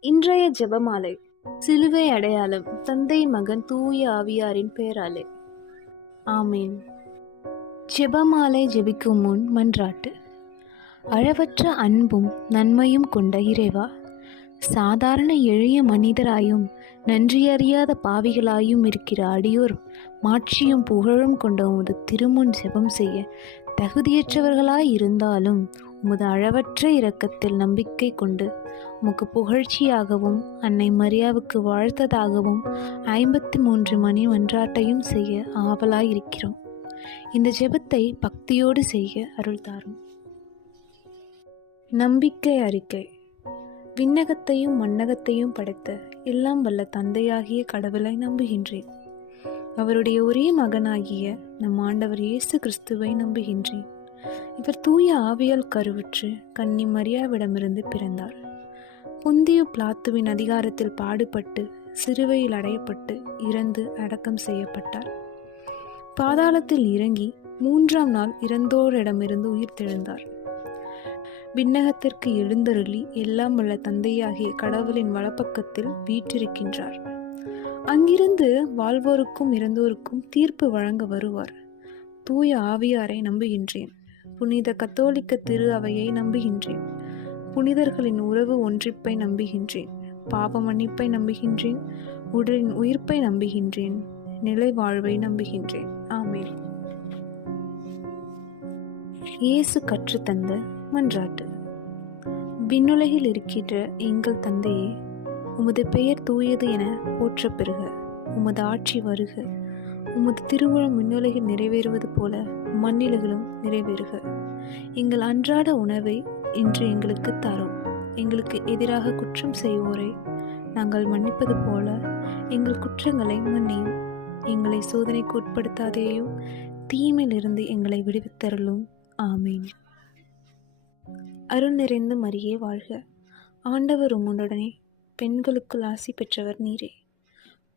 இன்றைய ஜெபமாலை. சிலுவை அடையாளம். தந்தை மகன் தூய ஆவியாரின் பெயராலே ஆமீன். ஜெபமாலை ஜெபிக்கும் முன் மன்றாட்டு. அளவற்ற அன்பும் நன்மையும் கொண்ட இறைவா சாதாரண எளிய மனிதராயும் நன்றியறியாத பாவிகளாயும் இருக்கிற அடியோர் மாட்சியும் புகழும் கொண்ட உமது திருமுன் ஜெபம் செய்ய தகுதியற்றவர்களாய் இருந்தாலும் உமது அளவற்ற இரக்கத்தில் நம்பிக்கை கொண்டு உமக்கு புகழ்ச்சியாகவும் அன்னை மரியாவுக்கு வாழ்த்ததாகவும் ஐம்பத்தி மூன்று மணி மன்றாட்டையும் செய்ய ஆவலாயிருக்கிறோம். இந்த ஜெபத்தை பக்தியோடு செய்ய அருள் தாரும். நம்பிக்கை அறிக்கை. விண்ணகத்தையும் மன்னகத்தையும் படைத்த எல்லாம் வல்ல தந்தையாகிய கடவுளை நம்புகின்றேன். அவருடைய ஒரே மகனாகிய நம் ஆண்டவர் இயேசு கிறிஸ்துவை நம்புகின்றேன். இவர் தூய ஆவியால் கருவுற்று கன்னி மரியாவிடமிருந்து பிறந்தார். புந்திய பிளாத்துவின் அதிகாரத்தில் பாடுபட்டு சிறுவையில் அடையப்பட்டு இறந்து அடக்கம் செய்யப்பட்டார். பாதாளத்தில் இறங்கி மூன்றாம் நாள் இறந்தோரிடமிருந்து உயிர் தெழுந்தார். விண்ணகத்திற்கு எழுந்தருளி எல்லாம் உள்ள தந்தையாகிய கடவுளின் வலப்பக்கத்தில் வீற்றிருக்கின்றார். அங்கிருந்து வாழ்வோருக்கும் இறந்தோருக்கும் தீர்ப்பு வழங்க வருவார். தூய ஆவியாரை நம்புகின்றேன். புனித கத்தோலிக்க திரு அவையை நம்புகின்றேன். புனிதர்களின் உறவு ஒன்றிப்பை நம்புகின்றேன். பாவ மன்னிப்பை நம்புகின்றேன். உடலின் உயிர்ப்பை நம்புகின்றேன். நிலை வாழ்வை நம்புகின்றேன். ஆமேன். இயேசு கற்றுத்தந்த மன்றாட்டு. விண்ணுலகில் இருக்கின்ற எங்கள் தந்தையே உமது பெயர் தூயது என போற்ற பெறுக. உமது ஆட்சி வருக. உமது திருவுளம் விண்ணுலகில் நிறைவேறுவது போல மண்ணிலகளும் நிறைவேறுக. எங்கள் அன்றாட உணவை இன்று எங்களுக்கு தரும். எங்களுக்கு எதிராக குற்றம் செய்வோரை நாங்கள் மன்னிப்பது போல எங்கள் குற்றங்களை மன்னியும். எங்களை சோதனைக்கு உட்படுத்தாதேயும் தீமையிலிருந்து எங்களை விடுவித்தருளும். ஆமீன். அருள் நிறைந்து மரியே வாழ்க. ஆண்டவர் உம்முடனே பெண்களுக்குள் ஆசி பெற்றவர் நீரே.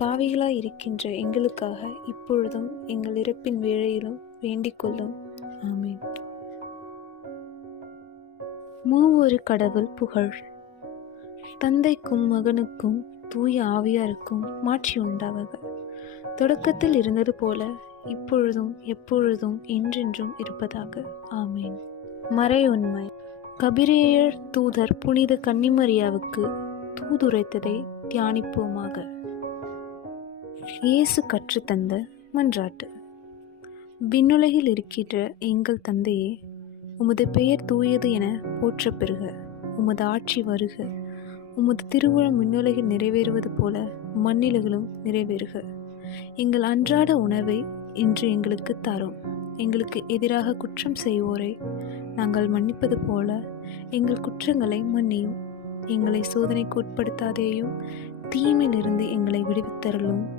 பாவிகளாய் இருக்கின்ற எங்களுக்காக இப்பொழுதும் எங்கள் இறப்பின் வேளையிலும் வேண்டிக் கொள்ளும். ஆமீன். மூவொரு கடவுள் புகழ். தந்தைக்கும் மகனுக்கும் தூய ஆவியாருக்கும் மாற்றி உண்டாவக. தொடக்கத்தில் இருந்தது போல இப்பொழுதும் எப்பொழுதும் என்றென்றும் இருப்பதாக. ஆமேன். மறை உண்மை கபிரேயர் தூதர் புனித கன்னிமரியாவுக்கு தூதுரைத்ததை தியானிப்போமாக. இயேசு கற்றுத்தந்த மன்றாட்டு. விண்ணுலகில் இருக்கின்ற எங்கள் தந்தையே உமது பெயர் தூயது என போற்ற பெறுக உமது ஆட்சி வருக. உமது திருவுழம் விண்ணுலகில் நிறைவேறுவது போல மண்ணிலகளும் நிறைவேறுக. எங்கள் அன்றாட உணவை இன்று எங்களுக்கு தரும். எங்களுக்கு எதிராக குற்றம் செய்வோரை நாங்கள் மன்னிப்பது போல எங்கள் குற்றங்களை மன்னியும். எங்களை சோதனைக்கு உட்படுத்தாதேயும் தீமையிலிருந்து எங்களை விடுவித்தரலும்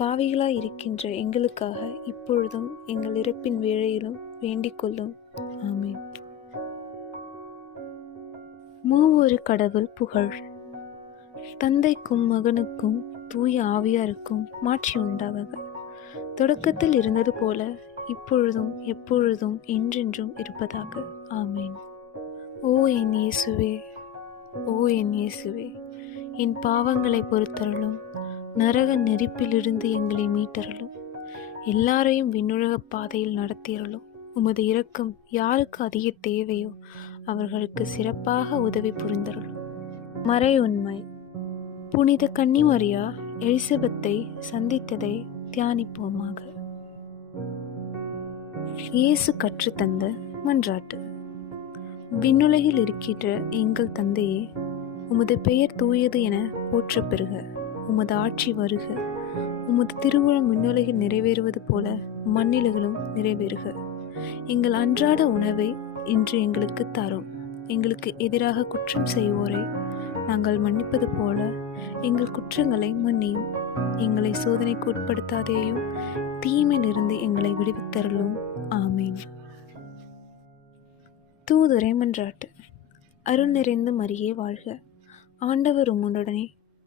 பாவிகளாய் இருக்கின்ற எங்களுக்காக இப்பொழுதும் எங்கள் இறப்பின் வேளையிலும் வேண்டிக் கொள்ளும். ஆமென். மூவொரு கடவுள் புகழ். தந்தைக்கும் மகனுக்கும் தூய ஆவியாருக்கும் மாற்றி உண்டாகுக தொடக்கத்தில் இருந்தது போல இப்பொழுதும் எப்பொழுதும் என்றென்றும் இருப்பதாக. ஆமேன். ஓ என் இயேசுவே ஓ என் இயேசுவே என் பாவங்களை பொறுத்தருளும் நரக நெருப்பிலிருந்து எங்களை மீட்டருளும். எல்லாரையும் விண்ணுலக பாதையில் நடத்தியருளும். உமது இரக்கம் யாருக்கு அதிக தேவையோ அவர்களுக்கு சிறப்பாக உதவி புரிந்தருளும். மறை உண்மை. புனித கன்னிமரியா எலிசபெத்தை சந்தித்ததை தியானிப்போமாக. இயேசு கற்றுத்தந்த மன்றாட்டு. விண்ணுலகில் இருக்கின்ற எங்கள் தந்தையே உமது பெயர் தூயது என போற்ற பெறுக. உமது ஆட்சி வருக. உமது திருவுளம் விண்ணுலகில் நிறைவேறுவது போல மண்ணிலகளும் நிறைவேறுக. எங்கள் அன்றாட உணவை இன்று எங்களுக்கு தரும். எங்களுக்கு எதிராக குற்றம் செய்வோரை நாங்கள் மன்னிப்பது போல எங்கள் குற்றங்களை மன்னியும். எங்களை சோதனைக்கு உட்படுத்தாதேயும் தீமையிலிருந்து எங்களை விடுவித்தருளும். ஆமேன். தூதுரை மன்றாட்டு. அருள் நிறைந்து மறியே வாழ்க. ஆண்டவர் உம்முடனே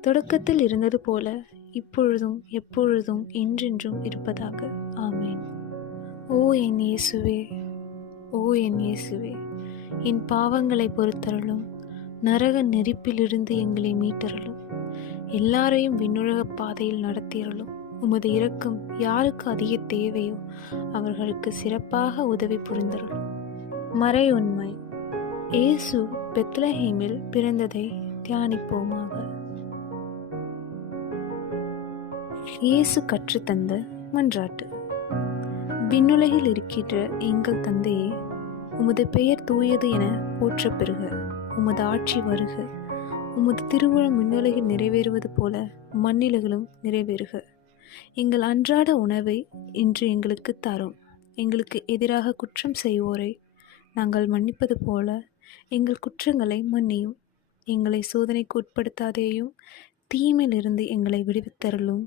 தொடக்கத்தில் இருந்தது போல இப்பொழுதும் எப்பொழுதும் என்றென்றும் இருப்பதாக. ஆமேன். ஓ என் இயேசுவே ஓ என் இயேசுவே என் பாவங்களை பொறுத்தருளும் நரக நெருப்பிலிருந்து எங்களை மீட்டருளும் எல்லாரையும் விண்ணுலக பாதையில் நடத்தியருளும். உமது இரக்கம் யாருக்கு அதிக தேவையோ அவர்களுக்கு சிறப்பாக உதவி புரிந்தருளும். மறை உண்மை இயேசு பெத்லஹேமில் பிறந்ததை தியானிப்போமாக. இயேசு கற்றுத்தந்த மன்றாட்டு. விண்ணுலகில் இருக்கின்ற எங்கள் தந்தையே உமது பெயர் தூயது என போற்ற பெறுக உமது ஆட்சி வருக. உமது திருவிழா விண்ணுலகில் நிறைவேறுவது போல மண்ணிலகளும் நிறைவேறுக. எங்கள் அன்றாட உணவை இன்று எங்களுக்கு தரும். எங்களுக்கு எதிராக குற்றம் செய்வோரை நாங்கள் மன்னிப்பது போல எங்கள் குற்றங்களை மன்னியும். எங்களை சோதனைக்கு உட்படுத்தாதேயும் தீமையிலிருந்து எங்களை விடுவித்தருளும்.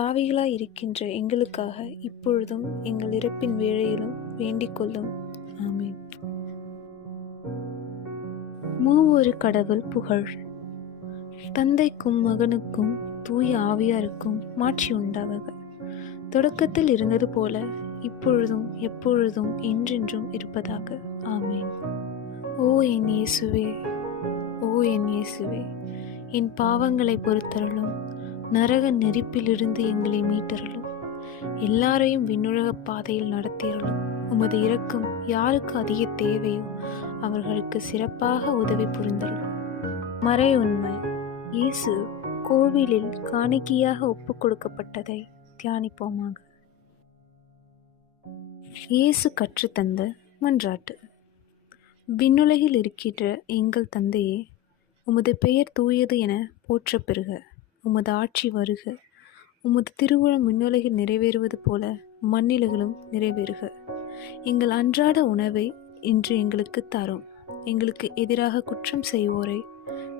பாவிகளாய் இருக்கின்ற எங்களுக்காக இப்பொழுதும் எங்கள் இறப்பின் வேளையிலும் வேண்டிக் கொள்ளும். மூவொரு கடவுள் புகழ். தந்தைக்கும் மகனுக்கும் தூய ஆவியாருக்கும் மாற்றி உண்டாவக. தொடக்கத்தில் இருந்தது போல இப்பொழுதும் எப்பொழுதும் என்றென்றும் இருப்பதாக. ஆமேன். ஓ என் இயேசுவே ஓ என் இயேசுவே என் பாவங்களை பொறுத்தருளும். நரக நெருப்பிலிருந்து எங்களை மீட்டருளும். எல்லாரையும் விண்ணுலக பாதையில் நடத்தியருளும். உமது இரக்கம் யாருக்கு அதிக தேவையோ அவர்களுக்கு சிறப்பாக உதவி புரிந்தருளும். மறை உண்மை இயேசு கோவிலில் காணிக்கையாக ஒப்புக் கொடுக்கப்பட்டதை தியானிப்போமாக. இயேசு கற்றுத்தந்த மன்றாட்டு. விண்ணுலகில் இருக்கின்ற எங்கள் தந்தையே உமது பெயர் தூயது என போற்ற பெறுக. உமது ஆட்சி வருக. உமது திருவுளம் மின்னுலகில் நிறைவேறுவது போல மண்ணிலகளும் நிறைவேறுக. எங்கள் அன்றாட உணவை இன்று எங்களுக்கு தரும். எங்களுக்கு எதிராக குற்றம் செய்வோரை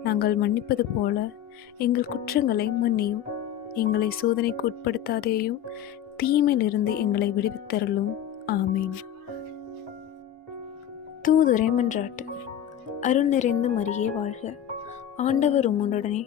நாங்கள் மன்னிப்பது போல எங்கள் குற்றங்களை மன்னியும். எங்களை சோதனைக்கு உட்படுத்தாதேயும் தீமையிலிருந்து எங்களை விடுவித்தருளும். ஆமீன். தூதுரை மன்றாட்டு. அருள் நிறைந்து மறியே வாழ்க. ஆண்டவர் உம்முடனே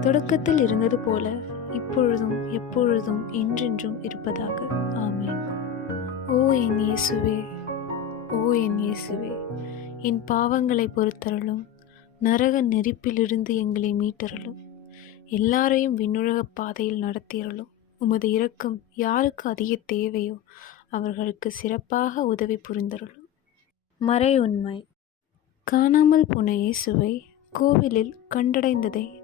தொடக்கத்தில் இருந்தது போல இப்பொழுதும் எப்பொழுதும் என்றென்றும் இருப்பதாக. ஆமேன். ஓ என் இயேசுவே ஓ என் இயேசுவே என் பாவங்களை பொறுத்தருளும். நரக நெருப்பிலிருந்து எங்களை மீட்டருளும். எல்லாரையும் விண்ணுலக பாதையில் நடத்தியருளும். உமது இரக்கம் யாருக்கு அதிக தேவையோ அவர்களுக்கு சிறப்பாக உதவி புரிந்தருளும். மறை உண்மை காணாமல் போன இயேசுவை கோவிலில் கண்டடைந்ததை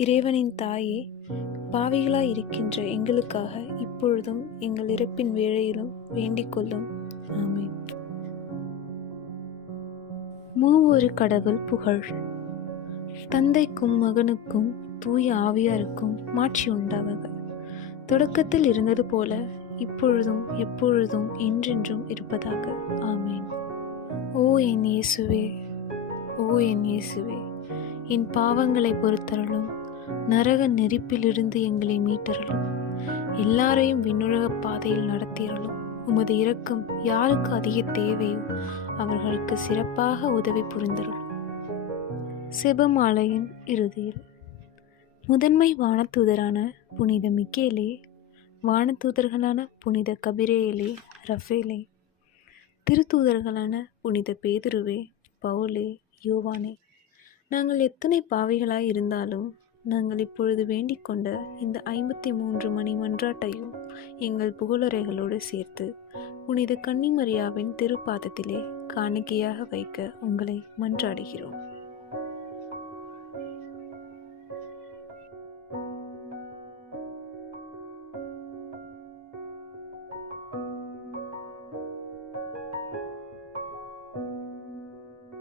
இறைவனின் தாயே பாவிகளாய் இருக்கின்ற எங்களுக்காக இப்பொழுதும் எங்கள் இறப்பின் வேளையிலும் வேண்டிக் கொள்ளும். மூவொரு கடவுள் புகழ். தந்தைக்கும் மகனுக்கும் தூய ஆவியாருக்கும் மாட்சி உண்டாவது தொடக்கத்தில் இருந்தது போல இப்பொழுதும் எப்பொழுதும் என்றென்றும் இருப்பதாக. ஆமேன். ஓ என் இயேசுவே ஓ என் இயேசுவே என் பாவங்களை பொறுத்தரலும் நரக நெருப்பிலிருந்து எங்களை மீட்டரலும் எல்லாரையும் விண்ணுலக பாதையில் நடத்தியறலும் உமது இரக்கம் யாருக்கு அதிக தேவையோ அவர்களுக்கு சிறப்பாக உதவி புரிந்தருளும். செபமாலையின் இறுதியில் முதன்மை வானத்தூதரான புனித மிக்கேலே வானத்தூதர்களான புனித கபிரேலே ரஃபேலே திருத்தூதர்களான புனித பேதுருவே பவுலே யோவானே நாங்கள் எத்தனை பாவிகளாய் இருந்தாலும் நாங்கள் இப்பொழுது வேண்டிக் கொண்ட இந்த ஐம்பத்தி மூன்று மணி மன்றாட்டையும் எங்கள் புகழுரைகளோடு சேர்த்து புனித கன்னிமரியாவின் திருப்பாதத்திலே காணிக்கையாக வைக்க உங்களை மன்றாடுகிறோம்.